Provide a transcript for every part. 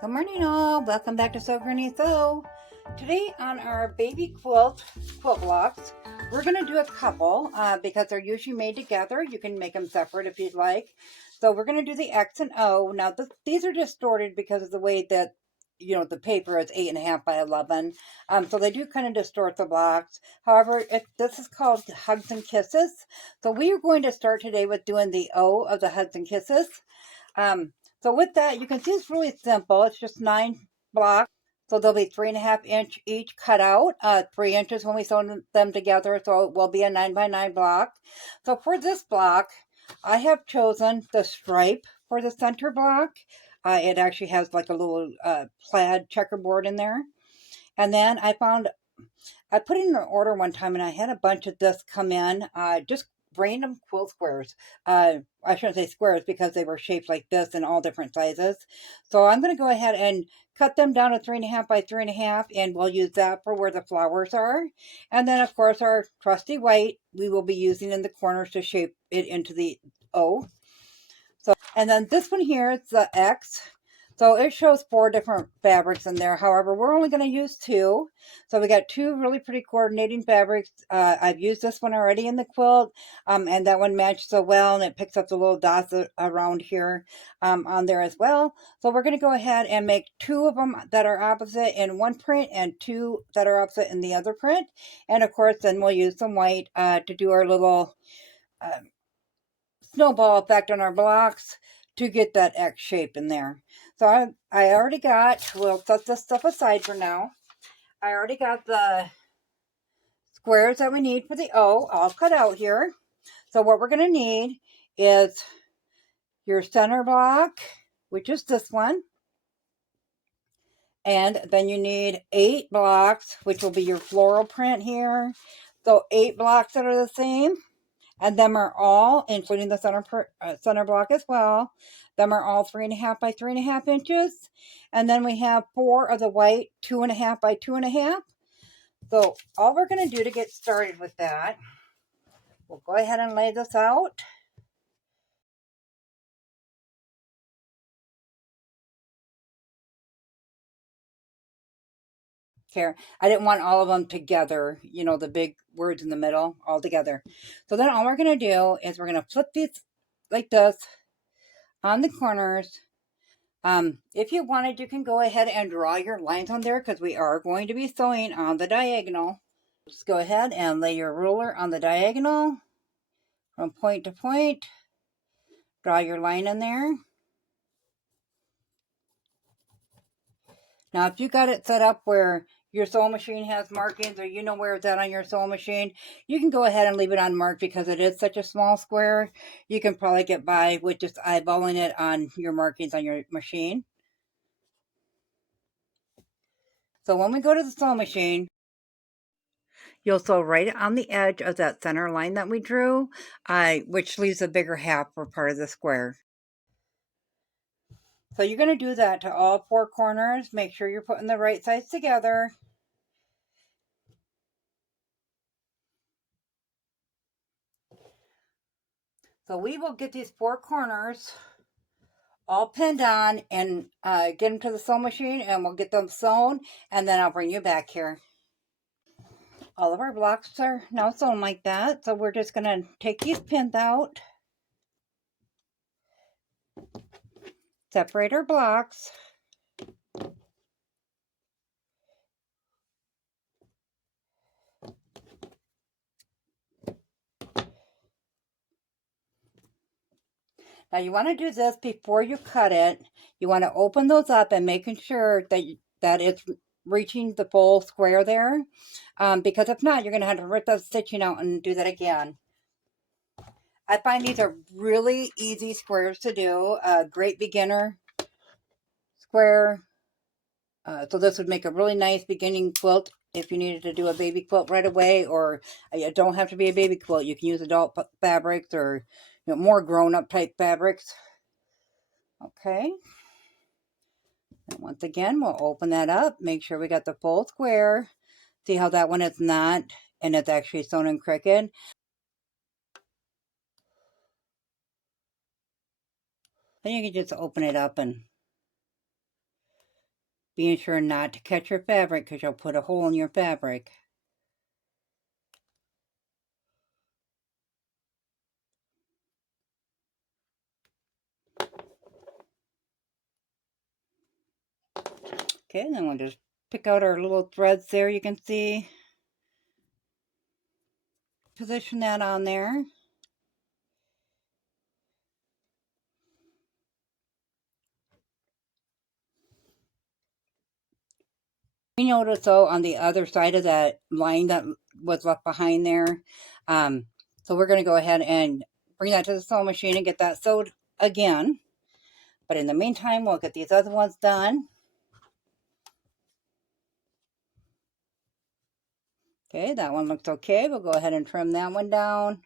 Good morning all, welcome back to Sew Granny Sew. Today on our baby quilt blocks, we're going to do a couple because they're usually made together. You can make them separate if you'd like. So we're going to do the X and O. Now these are distorted because of the way that the paper is 8.5 by 11. So they do kind of distort the blocks. However, this is called Hugs and Kisses. So we are going to start today with doing the O of the Hugs and Kisses. So with that, you can see it's really simple. It's just 9 blocks. So they'll be 3.5 inch each cut out, 3 inches when we sew them together. So it will be a 9 by 9 block. So for this block, I have chosen the stripe for the center block. It actually has like a little plaid checkerboard in there. And then I put in an order one time and I had a bunch of this come in, just random quilt squares. I shouldn't say squares because they were shaped like this in all different sizes. So I'm going to go ahead and cut them down to 3.5 by 3.5, and we'll use that for where the flowers are. And then of course our trusty white we will be using in the corners to shape it into the O. So, and then this one here is the X. So it shows 4 different fabrics in there. However, we're only going to use 2. So we got 2 really pretty coordinating fabrics. I've used this one already in the quilt, and that one matched so well, and it picks up the little dots around here on there as well. So we're going to go ahead and make 2 of them that are opposite in one print and 2 that are opposite in the other print. And of course, then we'll use some white to do our little snowball effect on our blocks to get that X shape in there. So I already got, we'll set this stuff aside for now. I already got the squares that we need for the O all cut out here. So what we're going to need is your center block, which is this one. And then you need 8 blocks, which will be your floral print here. So 8 blocks that are the same. And them are all, including the center block as well, them are all 3.5 by 3.5 inches. And then we have 4 of the white 2.5 by 2.5. So all we're going to do to get started with that, we'll go ahead and lay this out. Here, I didn't want all of them together, the big words in the middle all together. So then all we're going to do is we're going to flip these like this on the corners. If you wanted, you can go ahead and draw your lines on there because we are going to be sewing on the diagonal. Just go ahead and lay your ruler on the diagonal from point to point. Draw your line in there. Now, if you got it set up where your sewing machine has markings, or you know where it's at on your sewing machine, you can go ahead and leave it unmarked because it is such a small square. You can probably get by with just eyeballing it on your markings on your machine. So when we go to the sewing machine, you'll sew right on the edge of that center line that we drew, which leaves a bigger half for part of the square. So you're going to do that to all 4 corners. Make sure you're putting the right sides together. So we will get these 4 corners all pinned on and get them to the sewing machine, and we'll get them sewn, and then I'll bring you back here. All of our blocks are now sewn like that, so we're just going to take these pins out, separate our blocks. Now you want to do this before you cut it. You want to open those up and making sure that it's reaching the full square there. Because if not, you're going to have to rip the stitching out and do that again. I find these are really easy squares to do. Great beginner square. So this would make a really nice beginning quilt if you needed to do a baby quilt right away, or it don't have to be a baby quilt. You can use adult fabrics or more grown-up type fabrics. Okay. And once again, we'll open that up, make sure we got the full square. See how that one is not, and it's actually sewn in crooked. Then you can just open it up and being sure not to catch your fabric because you'll put a hole in your fabric. Okay, and then we'll just pick out our little threads there, you can see. Position that on there. You notice though on the other side of that line that was left behind there. So we're going to go ahead and bring that to the sewing machine and get that sewed again. But in the meantime, we'll get these other ones done. Okay, that one looks okay. We'll go ahead and trim that one down.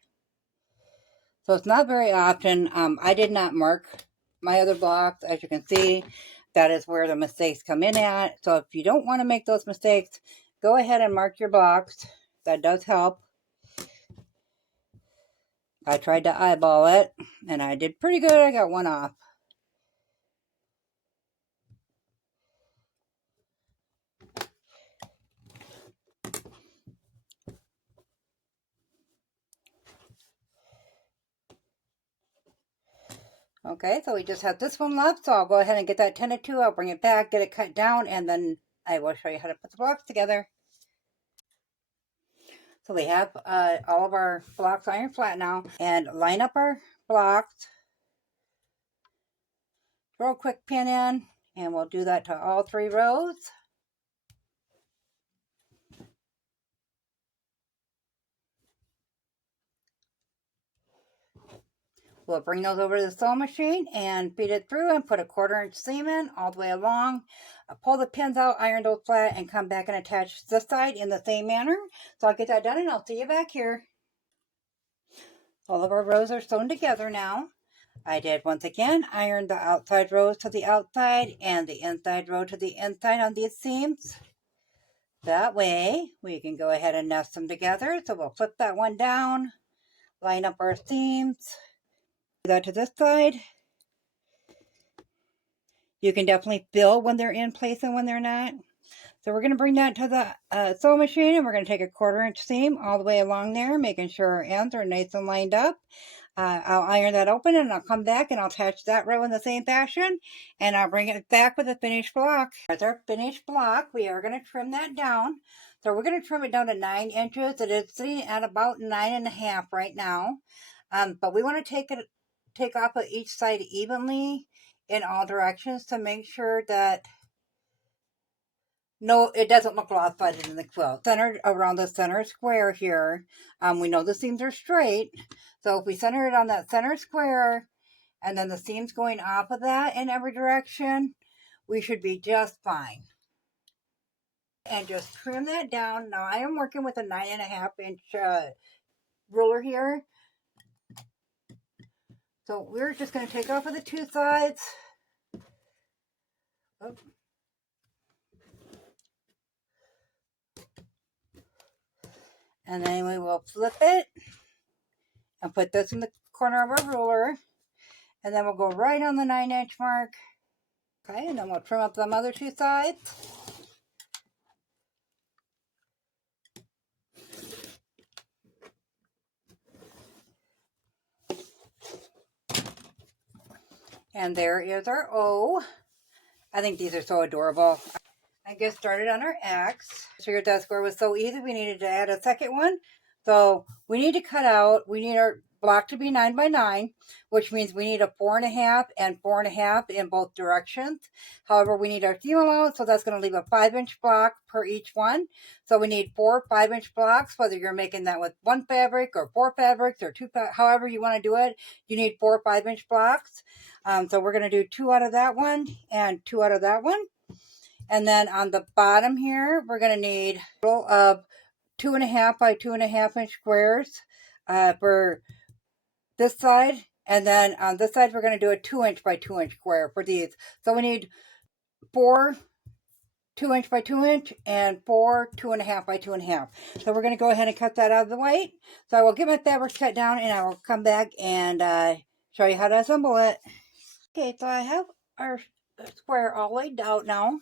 So it's not very often. I did not mark my other blocks. As you can see, that is where the mistakes come in at. So if you don't want to make those mistakes, go ahead and mark your blocks. That does help. I tried to eyeball it, and I did pretty good. I got one off. Okay, so we just have this one left, so I'll go ahead and get that tended to. I'll bring it back, get it cut down, and then I will show you how to put the blocks together. So we have all of our blocks ironed flat now, and line up our blocks. Throw a quick pin in, and we'll do that to all 3 rows. We'll bring those over to the sewing machine and feed it through and put a 1/4 inch seam in all the way along. Pull the pins out, iron those flat, and come back and attach this side in the same manner. So I'll get that done and I'll see you back here. All of our rows are sewn together now. I did once again iron the outside rows to the outside and the inside row to the inside on these seams. That way we can go ahead and nest them together. So we'll flip that one down, line up our seams. Do that to this side. You can definitely feel when they're in place and when they're not. So we're going to bring that to the sewing machine, and we're going to take a 1/4 inch seam all the way along there, making sure our ends are nice and lined up. I'll iron that open, and I'll come back and I'll attach that row in the same fashion, and I'll bring it back with a finished block. As our finished block, we are going to trim that down. So we're going to trim it down to 9 inches. It is sitting at about 9.5 right now. But we want to take off of each side evenly in all directions to make sure that no, it doesn't look lopsided in the quilt. Centered around the center square here. We know the seams are straight. So if we center it on that center square and then the seams going off of that in every direction, we should be just fine. And just trim that down. Now I am working with a 9.5 inch ruler here. So we're just going to take off of the 2 sides. Oh. And then we will flip it and put this in the corner of our ruler. And then we'll go right on the 9 inch mark. Okay, and then we'll trim up them other 2 sides. And there is our O. I think these are so adorable. I get started on our X. So that square was so easy, we needed to add a second one. So we need to cut out, we need our block to be 9 by 9, which means we need a 4.5 and 4.5 in both directions. However, we need our seam allowance, so that's going to leave a 5 inch block per each one. So we need 4 5-inch blocks, whether you're making that with 1 fabric or 4 fabrics or 2, however you want to do it, you need 4 5-inch blocks. So we're going to do 2 out of that one and 2 out of that one. And then on the bottom here, we're going to need a total of 2.5 by 2.5 inch squares for this side. And then on this side, we're going to do a 2 inch by 2 inch square for these. So we need 4 2 inch by 2 inch and 4 2.5 by 2.5. So we're going to go ahead and cut that out of the way. So I will get my fabrics cut down and I will come back and show you how to assemble it. Okay, so I have our square all laid out now.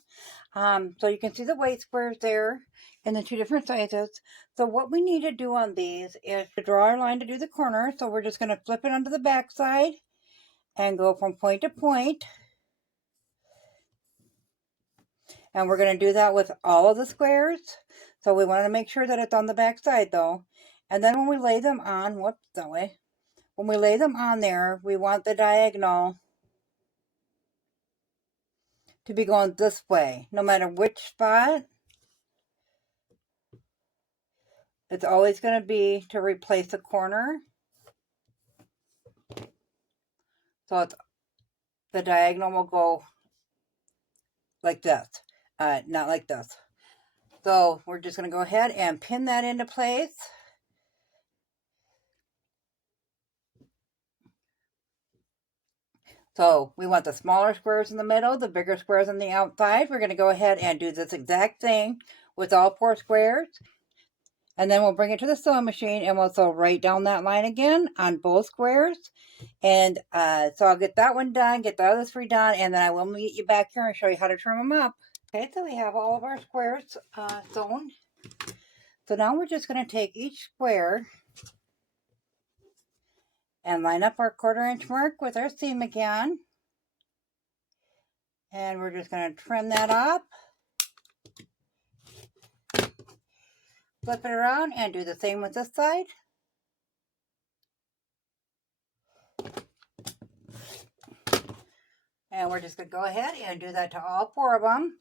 So you can see the white squares there in the two different sizes. So what we need to do on these is to draw our line to do the corner. So we're just going to flip it onto the back side and go from point to point. And we're going to do that with all of the squares. So we want to make sure that it's on the back side though. And then when we lay them on, whoops, that way. When we lay them on there, we want the diagonal to be going this way, no matter which spot. It's always going to be to replace a corner. So it's, the diagonal will go like this, not like this. So we're just going to go ahead and pin that into place. So we want the smaller squares in the middle, the bigger squares on the outside. We're going to go ahead and do this exact thing with all 4 squares. And then we'll bring it to the sewing machine and we'll sew right down that line again on both squares. And so I'll get that one done, get the other 3 done, and then I will meet you back here and show you how to trim them up. Okay, so we have all of our squares sewn. So now we're just going to take each square and line up our 1/4 inch mark with our seam again. And we're just going to trim that up. Flip it around and do the same with this side. And we're just going to go ahead and do that to all 4 of them.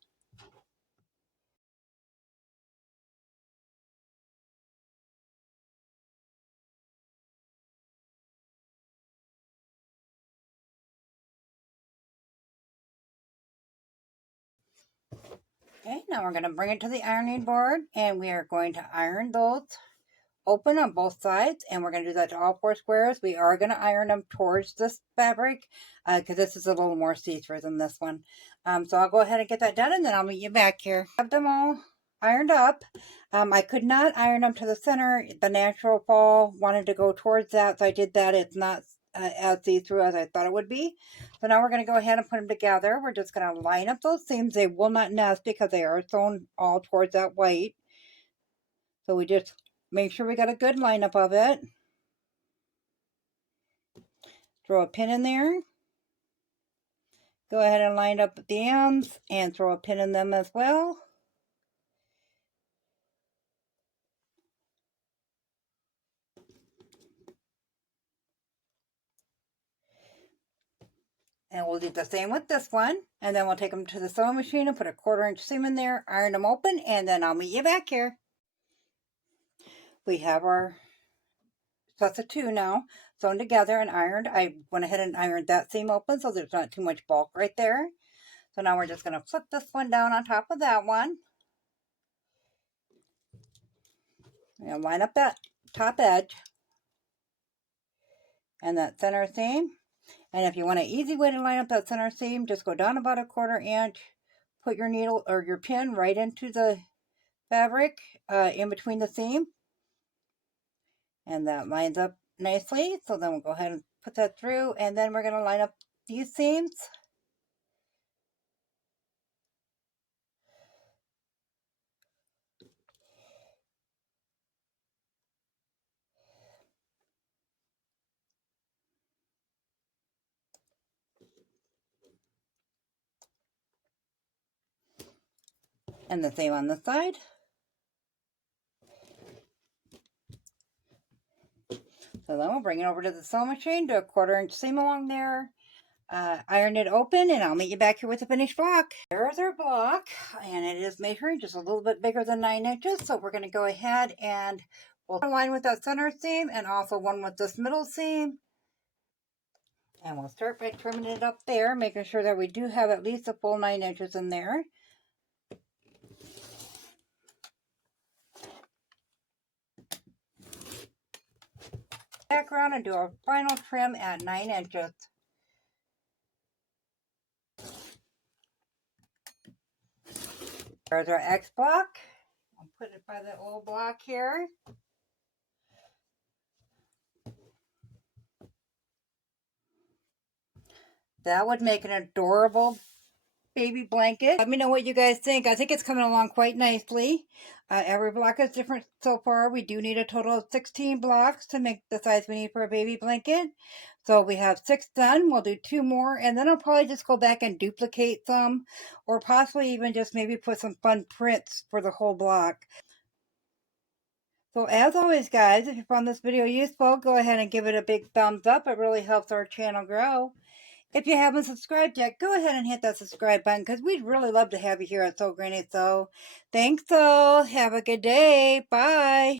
Okay, now we're going to bring it to the ironing board and we are going to iron those open on both sides, and we're going to do that to all 4 squares. We are going to iron them towards this fabric because this is a little more see-through than this one. So I'll go ahead and get that done and then I'll meet you back here. Have them all ironed up. I could not iron them to the center. The natural fall wanted to go towards that, so I did that. It's not as see-through as I thought it would be. So now we're going to go ahead and put them together. We're just going to line up those seams. They will not nest because they are sewn all towards that white. So we just make sure we got a good lineup of it. Throw a pin in there. Go ahead and line up the ends and throw a pin in them as well. And we'll do the same with this one. And then we'll take them to the sewing machine and put a 1/4 inch seam in there, iron them open, and then I'll meet you back here. We have our sets of 2 now sewn together and ironed. I went ahead and ironed that seam open so there's not too much bulk right there. So now we're just going to flip this one down on top of that one. And line up that top edge and that center seam. And if you want an easy way to line up that center seam, just go down about a 1/4 inch, put your needle or your pin right into the fabric in between the seam. And that lines up nicely. So then we'll go ahead and put that through, and then we're going to line up these seams. And the same on this side. So then we'll bring it over to the sewing machine, do a 1/4 inch seam along there, iron it open, and I'll meet you back here with the finished block. There's our block, and it is measuring just a little bit bigger than 9 inches. So we're going to go ahead and we'll align with that center seam and also one with this middle seam. And we'll start by trimming it up there, making sure that we do have at least a full 9 inches in there. Back around and do a final trim at 9 inches. There's our X block. I'll put it by the old block here. That would make an adorable baby blanket. Let me know what you guys think. I think it's coming along quite nicely. Every block is different so far. We do need a total of 16 blocks to make the size we need for a baby blanket. So we have 6 done. We'll do 2 more, and then I'll probably just go back and duplicate some, or possibly even just maybe put some fun prints for the whole block. So as always, guys, if you found this video useful, go ahead and give it a big thumbs up. It really helps our channel grow. If you haven't subscribed yet, go ahead and hit that subscribe button because we'd really love to have you here at Sew Granny Sew. Thanks, all. Have a good day. Bye.